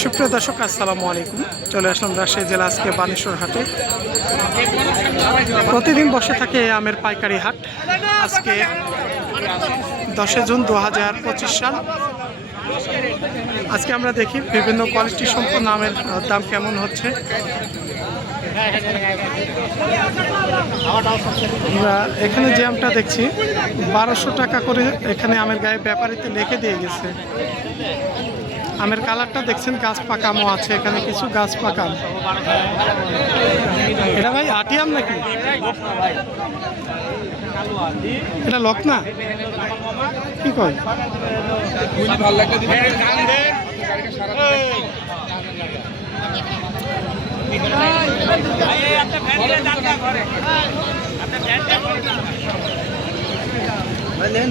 সুপ্রিয় দর্শক, আসসালামু আলাইকুম। চলে আসলাম রাজশাহী জেলা আজকে বানেশ্বর হাটে। প্রতিদিন বসে থাকে আমের পাইকারি হাট। আজকে 10 জুন 2025 সাল। আজকে আমরা দেখি বিভিন্ন কোয়ালিটি সম্পন্ন আমের দাম কেমন হচ্ছে। আমরা এখানে যে আমটা দেখছি 1200 টাকা করে এখানে আমের গায়ে ব্যাপারীতে লিখে দিয়ে গেছে। আমের কালারটা দেখছেন, গাছ পাকা আমও আছে এখানে, কিছু গাছ পাকা আম। এটা ভাই আটি আম নাকি? এটা লকনা কি কয়?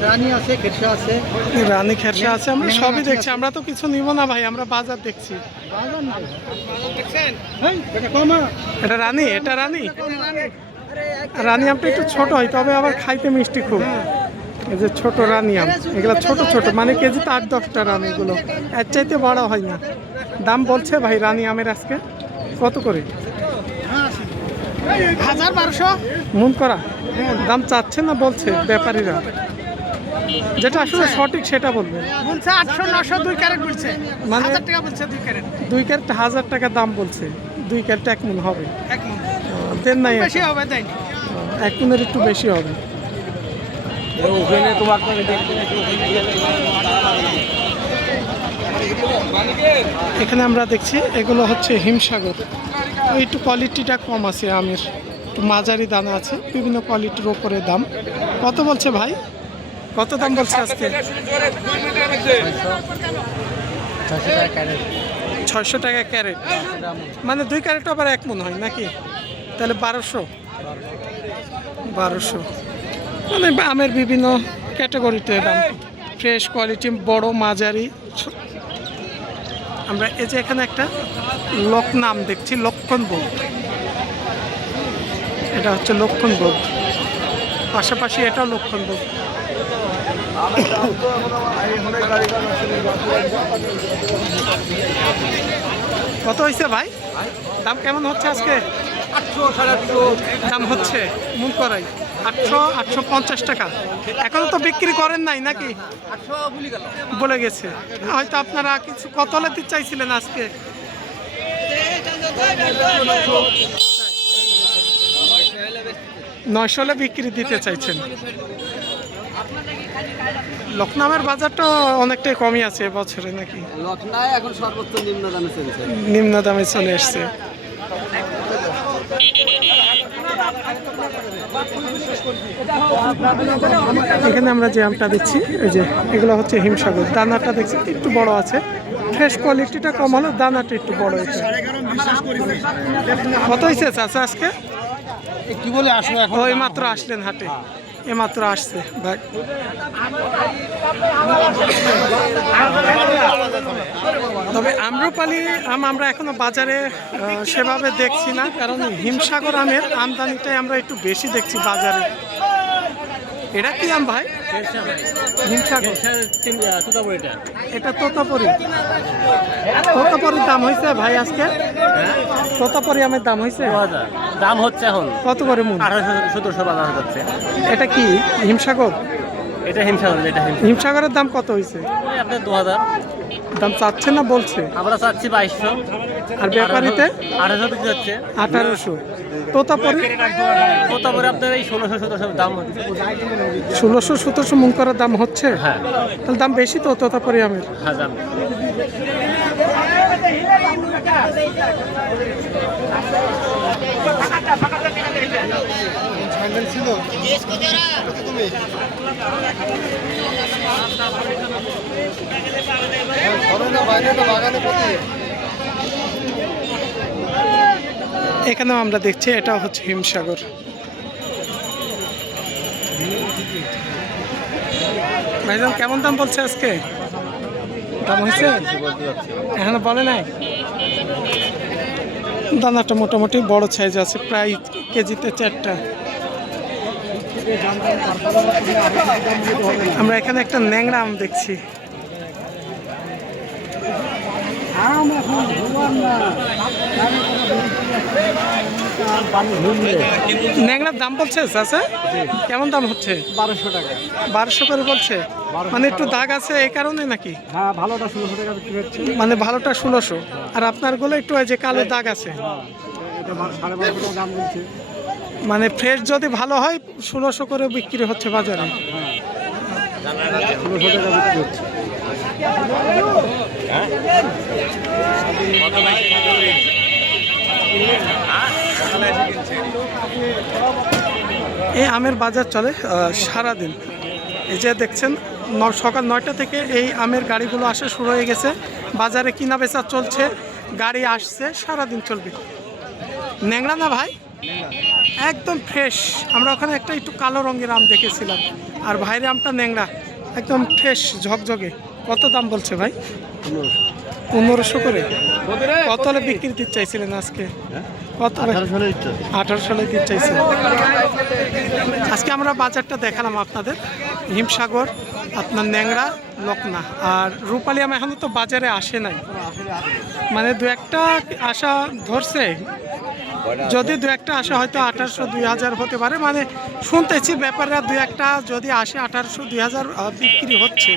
রানী আছে, খেরসা আছে, রানী খেরসা আছে, আমরা সবই দেখছি। আমরা তো কিছু নিব না ভাই, আমরা বাজার দেখছি। এটা রানী, এটা রানী। রানী আমটা একটু ছোট হয়, তবে আবার খাইতে মিষ্টি খুব। এই যে ছোট রানী আম, এগুলো ছোট ছোট, মানে কেজিতে 8-10টা রানী, এগুলো এর চাইতে বড় হয় না। দাম বলছে ভাই রানী আমের আজকে কত করে? 1200 মন করা দাম চাচ্ছে না বলছে ব্যাপারীরা? যেটা আসলে সঠিক সেটা বলবে। বলছে 800-900 2 ক্যারেট বলছে, মানে 1000 টাকা বলছে 2 ক্যারেট। 2 ক্যারেট 1000 টাকা দাম বলছে। 2 ক্যারেট 1 মণ হবে। 1 মণ দেন নাই, বেশি হবে, তাই 1 মণের একটু বেশি হবে। এখানে আমরা দেখছি এগুলো হচ্ছে হিমসাগর। একটু কোয়ালিটিটা কম আছে আমের, একটু মাঝারি দানা আছে, বিভিন্ন কোয়ালিটির ওপরে দাম। কত বলছে ভাই, কত দাম বলছে আজকে? 600 টাকা ক্যারেট। মানে 2 ক্যারেট আবার 1 মণ হয় নাকি? তাহলে 1200। মানে আমের বিভিন্ন ক্যাটাগরিতে দাম, ফ্রেশ কোয়ালিটি, বড় মাঝারি। আমরা এই যে এখানে একটা লকনা আম দেখছি, লক্ষণভোগ। এটা হচ্ছে লক্ষণভোগ, পাশাপাশি এটাও লক্ষণভোগ। কত হয়েছে ভাই? দাম কেমন হচ্ছে আজকে? 800-850 দাম হচ্ছে মন করাই 800-850 টাকা। এখনো তো বিক্রি করেন নাই নাকি? 800 ভুলে গেল, বলে গেছে। হয়তো আপনারা কিছু কত দিতে চাইছিলেন আজকে? 900 হলে বিক্রি দিতে চাইছেন। লখনউয়ের বাজারটা অনেকটাই কমই আছে এবছরে নাকি? লখনউ এখন সর্বোচ্চ নিম্ন দামে চলছে, নিম্ন দামে চলে এসছে। এখানে আমরা যে আমটা দিচ্ছি, এই যে এগুলো হচ্ছে হিমসাগর। দানাটা দেখছি একটু বড় আছে, ফ্রেশ কোয়ালিটিটা কম হলো, দানাটা একটু বড় হয়েছে। কত হয়েছে চাচা আজকে? কি বলে আসলো এখন? ওই মাত্র আসলেন হাটে, এমাত্র আসছে ভাই। তবে আম্রপালি আম আমরা এখনো বাজারে সেভাবে দেখছি না, কারণ হিমসাগর আমের আমদানিটাই আমরা একটু বেশি দেখছি বাজারে। এটা কি আম ভাই? হিমসাগর, এটা তোতাপুরি। তোতাপুরির দাম হয়েছে ভাই আজকে? তোতাপুরি আমের দাম হয়েছে? দাম হচ্ছে এখন কত করে মূল? 1800-1700 বাজার হচ্ছে। এটা কি হিমসাগর? এটা হিমসাগর, এটা হিমসাগরের দাম কত হয়েছে? আপনার 2000 দাম চাচ্ছে না বলছে? আমরা চাচ্ছি 2200। আর ব্যাপারীতে 1800 বিক্রি হচ্ছে। 1800। তোতাপুরি তারপরে আপনার এই 1600-1700 দাম হচ্ছে। 1600-1700 মন করার দাম হচ্ছে? হ্যাঁ, তাহলে দাম বেশি তো তোতাপুরি আমের। হ্যাঁ দাম। এখানেও আমরা দেখছি এটা হচ্ছে হিমসাগর। ভাইজান কেমন দাম বলছে আজকে? দাম হয়েছে এখনো বলে নাই? দানাটা মোটামুটি বড় সাইজ আছে, প্রায় কেজিতে 4টা। আমরা এখানে একটা ন্যাংরা আম দেখছি। আম এখন ভুয়ার না ন্যাংরার দাম বলছে চাচা? কেমন দাম হচ্ছে? 1200 টাকা। 1200 করে বলছে, মানে একটু দাগ আছে এই কারণে নাকি? হ্যাঁ, ভালোটা 1600 টাকা বিক্রি হচ্ছে। মানে ভালোটা 1600, আর আপনার গুলো একটু ওই যে কালো দাগ আছে। এটা 1250 টাকা দাম বলছে। মানে ফ্রেশ যদি ভালো হয় 1600 করে বিক্রি হচ্ছে বাজারে। 1600 টাকা বিক্রি হচ্ছে। এই আমের বাজার চলে সারাদিন। এই যে দেখছেন সকাল 9টা থেকে এই আমের গাড়িগুলো আসা শুরু হয়ে গেছে, বাজারে কিনা বেচা চলছে, গাড়ি আসছে, সারাদিন চলবে। ন্যাংরা না ভাই? একদম ফ্রেশ। আমরা ওখানে একটা একটু কালো রঙের আম দেখেছিলাম, আর ভাইয়ের আমটা ন্যাংরা একদম ফ্রেশ ঝকঝকে। কত দাম বলছে ভাই? 1500 করে। কত হলে বিক্রি দিতে চাইছিলেন আজকে? কত? 1800 দিতে চাইছেন। আজকে আমরা বাজারটা দেখালাম আপনাদের, হিমসাগর, আপনার ন্যাংরা, লকনা আর রূপালী আম এখনো তো বাজারে আসে নাই, মানে দু একটা আশা ধরছে, যদি দু একটা আসে হয়তো 1800 2000 হতে পারে, মানে শুনতেছি ব্যাপারটা দু একটা যদি আসে 1800 2000 বিক্রি হচ্ছে।